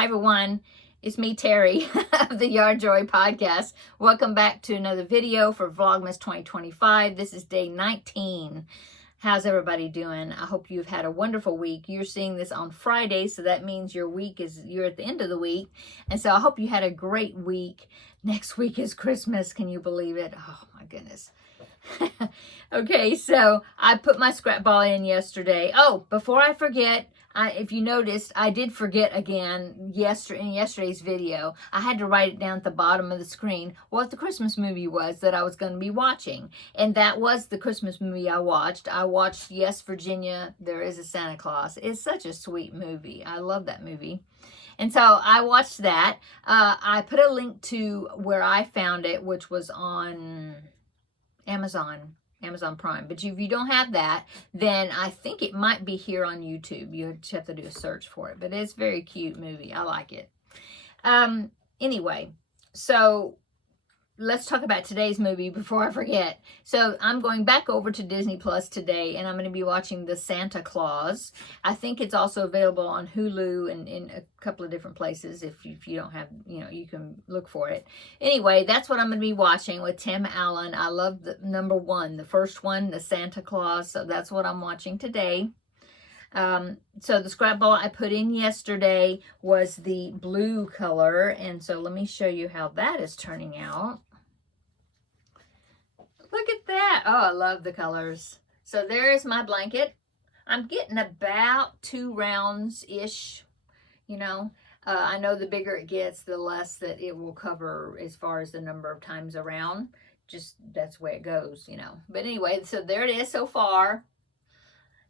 Hi everyone, it's me Terry of the Yard Joy podcast. Welcome back to another video for Vlogmas 2025. This is day 19. How's everybody doing? I hope you've had a wonderful week. You're seeing this on Friday, so that means you're at the end of the week. And so I hope you had a great week. Next week is Christmas. Can you believe it? Oh my goodness. Okay, so I put my scrap ball in yesterday. Oh, before I forget, if you noticed, I did forget again in yesterday's video. I had to write it down at the bottom of the screen what the Christmas movie was that I was going to be watching. And that was the Christmas movie I watched. I watched Yes, Virginia, There is a Santa Claus. It's such a sweet movie. I love that movie. And so I watched that. I put a link to where I found it, which was on Amazon Prime. But if you don't have that, then I think it might be here on YouTube. You just have to do a search for it. But it's a very cute movie. I like it. Anyway, so let's talk about today's movie before I forget. So I'm going back over to Disney Plus today, and I'm going to be watching The Santa Claus. I think it's also available on Hulu and in a couple of different places. If you don't have, you can look for it. Anyway, that's what I'm going to be watching with Tim Allen. I love the number one, the first one, The Santa Claus. So that's what I'm watching today. So the scrap ball I put in yesterday was the blue color. And so let me show you how that is turning out. Look at that. Oh, I love the colors. So there's my blanket. I'm getting about 2 rounds-ish, I know the bigger it gets, the less that it will cover as far as the number of times around. Just, that's the way it goes, But anyway, so there it is so far.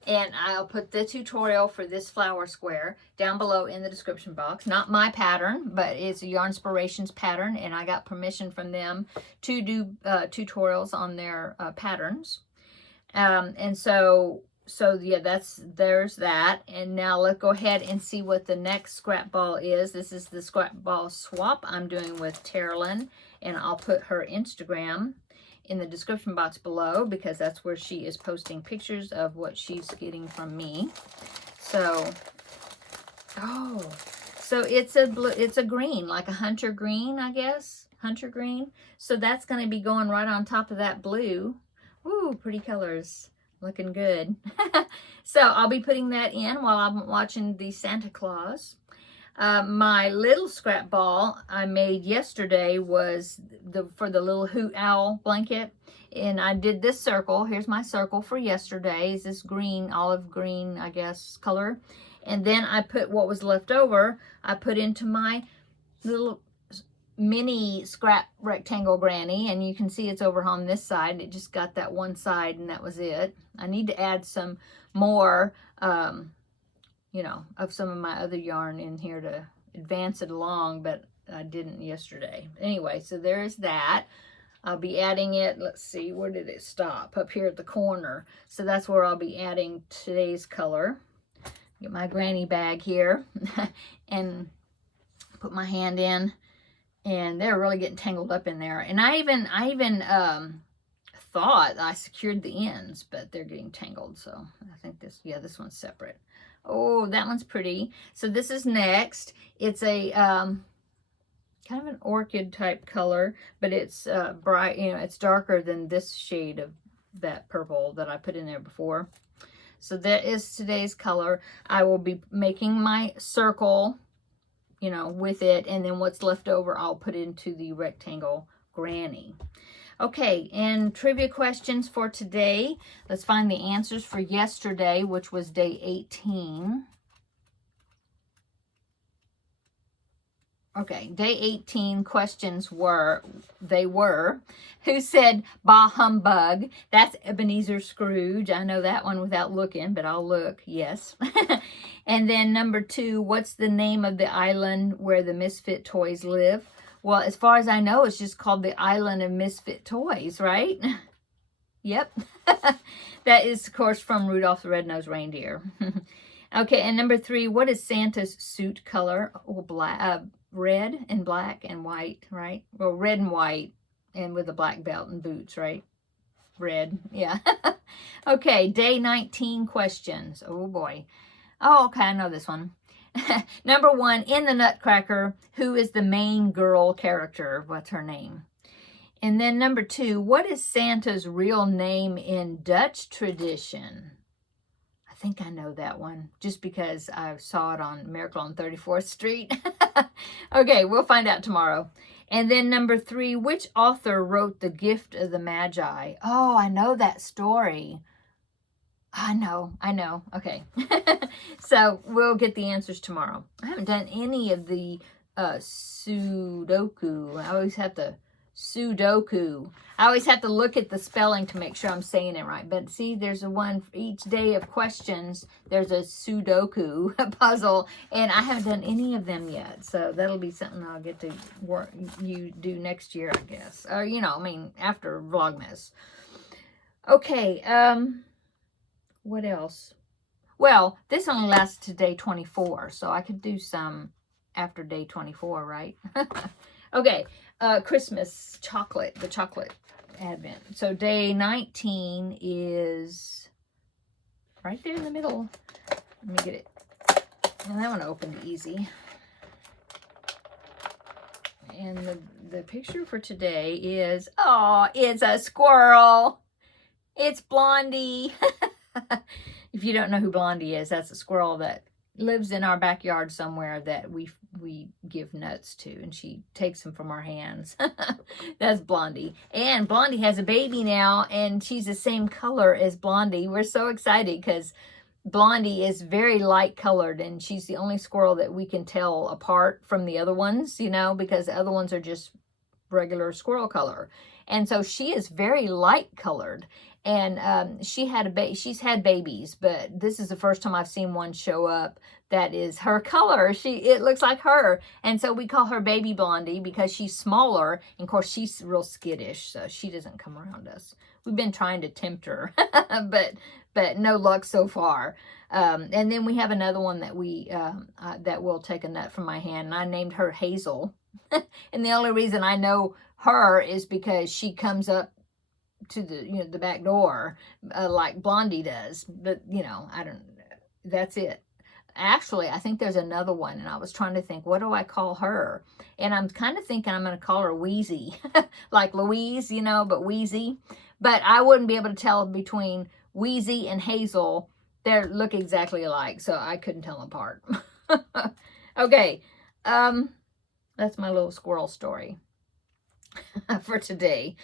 And I'll put the tutorial for this flower square down below in the description box. Not my pattern, but it's a Yarnspirations pattern, and I got permission from them to do tutorials on their patterns. And so yeah, there's that. And now let's go ahead and see what the next scrap ball is. This is the scrap ball swap I'm doing with Terri, and I'll put her Instagram in the description box below because that's where she is posting pictures of what she's getting from me. So, so it's a green, like a hunter green, I guess. Hunter green. So that's going to be going right on top of that blue. Ooh, pretty colors. Looking good. So I'll be putting that in while I'm watching the Santa Claus. My little scrap ball I made yesterday was for the little hoot owl blanket. And I did this circle. Here's my circle for yesterday. Is this green, olive green, I guess, color. And then I put what was left over, I put into my little mini scrap rectangle granny. And you can see it's over on this side. It just got that one side and that was it. I need to add some more of some of my other yarn in here to advance it along, but I didn't yesterday. Anyway, so there's that. I'll be adding it, let's see, where did it stop? Up here at the corner. So that's where I'll be adding today's color. Get my granny bag here and put my hand in, and they're really getting tangled up in there. And I even thought I secured the ends, but they're getting tangled. So I think this one's separate. Oh, that one's pretty. So this is next. It's a kind of an orchid type color, but it's bright, it's darker than this shade of that purple that I put in there before. So that is today's color. I will be making my circle, with it, and then what's left over I'll put into the rectangle granny. Okay, and trivia questions for today. Let's find the answers for yesterday, which was day 18. Okay, day 18 questions were, who said bah humbug? That's Ebenezer Scrooge. I know that one without looking, but I'll look, yes. And then number 2, what's the name of the island where the misfit toys live? Well, as far as I know, it's just called the Island of Misfit Toys, right? Yep. That is, of course, from Rudolph the Red-Nosed Reindeer. Okay, and number 3, what is Santa's suit color? Oh, black, red and black and white, right? Well, red and white and with a black belt and boots, right? Red, yeah. Okay, day 19 questions. Oh, boy. Oh, okay, I know this one. Number 1, in the Nutcracker, who is the main girl character? What's her name? And then number 2, what is Santa's real name in Dutch tradition? I think I know that one just because I saw it on Miracle on 34th Street. Okay, we'll find out tomorrow. And then number 3, which author wrote The Gift of the Magi? Oh, I know that story. I know. Okay. So we'll get the answers tomorrow. I haven't done any of the Sudoku. I always have to look at the spelling to make sure I'm saying it right. But see, there's a one for each day of questions. There's a Sudoku puzzle, and I haven't done any of them yet. So that'll be something I'll get to do next year, I guess. Or, after Vlogmas. Okay, what else? Well, this only lasts to day 24, so I could do some after day 24, right? Okay, Christmas chocolate, the chocolate advent. So day 19 is right there in the middle. Let me get it. And that one opened easy. And the picture for today is, oh, it's a squirrel. It's Blondie. If you don't know who Blondie is, that's a squirrel that lives in our backyard somewhere that we give nuts to, and she takes them from our hands. That's Blondie. And Blondie has a baby now, and she's the same color as Blondie. We're so excited because Blondie is very light colored, and she's the only squirrel that we can tell apart from the other ones, because the other ones are just regular squirrel color. And so she is very light colored. And she's had babies, but this is the first time I've seen one show up that is her color. It looks like her. And so we call her Baby Blondie because she's smaller. And of course, she's real skittish, so she doesn't come around us. We've been trying to tempt her, but no luck so far. And then we have another one that that will take a nut from my hand, and I named her Hazel. And the only reason I know her is because she comes up to the back door like Blondie does, but I don't, that's it. Actually, I think there's another one, and I was trying to think, what do I call her? And I'm kind of thinking I'm going to call her Wheezy, like Louise, but Wheezy. But I wouldn't be able to tell between Wheezy and Hazel. They look exactly alike, so I couldn't tell them apart. Okay, that's my little squirrel story for today.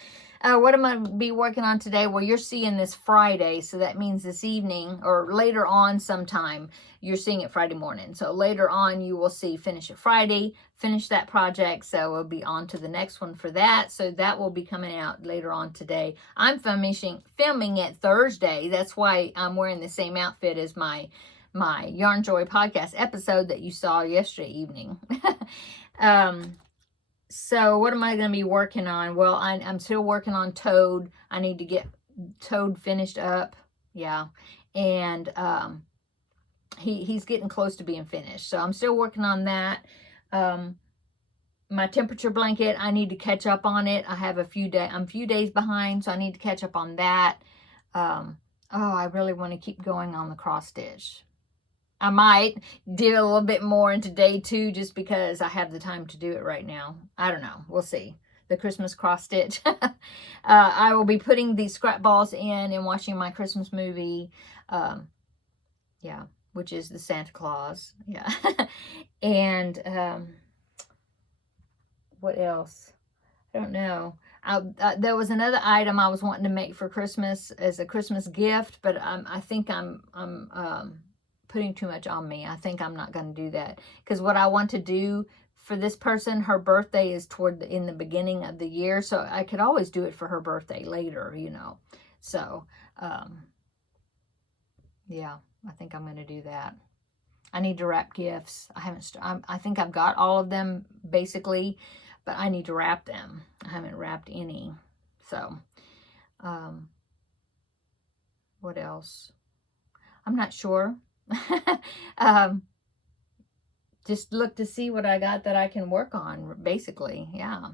What am I going to be working on today? Well, you're seeing this Friday, so that means this evening or later on sometime. You're seeing it Friday morning. So later on, you will see Finish It Friday, finish that project. So we'll be on to the next one for that. So that will be coming out later on today. I'm filming it Thursday. That's why I'm wearing the same outfit as my Yarn Joy podcast episode that you saw yesterday evening. So what am I going to be working on? Well, I'm still working on Toad. I need to get Toad finished up. Yeah. And he's getting close to being finished. So I'm still working on that. My temperature blanket, I need to catch up on it. I'm a few days behind, so I need to catch up on that. I really want to keep going on the cross stitch. I might do a little bit more into day 2 just because I have the time to do it right now. I don't know. We'll see. The Christmas cross stitch. I will be putting these scrap balls in and watching my Christmas movie. Yeah, which is the Santa Claus. Yeah. And what else? I don't know. There was another item I was wanting to make for Christmas as a Christmas gift, but I think I'm putting too much on me. I think I'm not going to do that because what I want to do for this person, her birthday is in the beginning of the year, so I could always do it for her birthday later, So, yeah, I think I'm going to do that. I need to wrap gifts. I think I've got all of them basically, but I need to wrap them. I haven't wrapped any. So, what else? I'm not sure. Just look to see what I got that I can work on, basically. Yeah.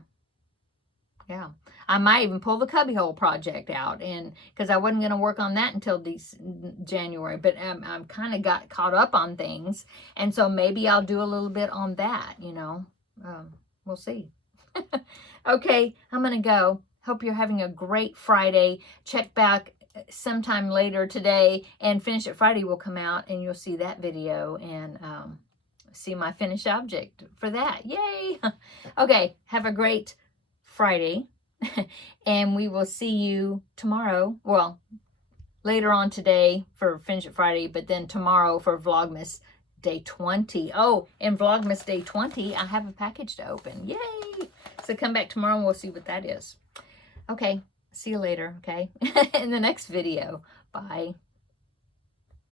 Yeah. I might even pull the cubbyhole project out, and because I wasn't going to work on that until January, but I'm kind of got caught up on things, and so maybe I'll do a little bit on that, you know. We'll see. Okay, I'm going to go. Hope you're having a great Friday. Check back sometime later today, and Finish It Friday will come out, and you'll see that video and see my finished object for that. Yay! Okay, have a great Friday, and we will see you tomorrow. Well, later on today for Finish It Friday, but then tomorrow for Vlogmas Day 20. Oh, in Vlogmas Day 20, I have a package to open. Yay! So come back tomorrow and we'll see what that is. Okay, see you later, okay? In the next video. Bye.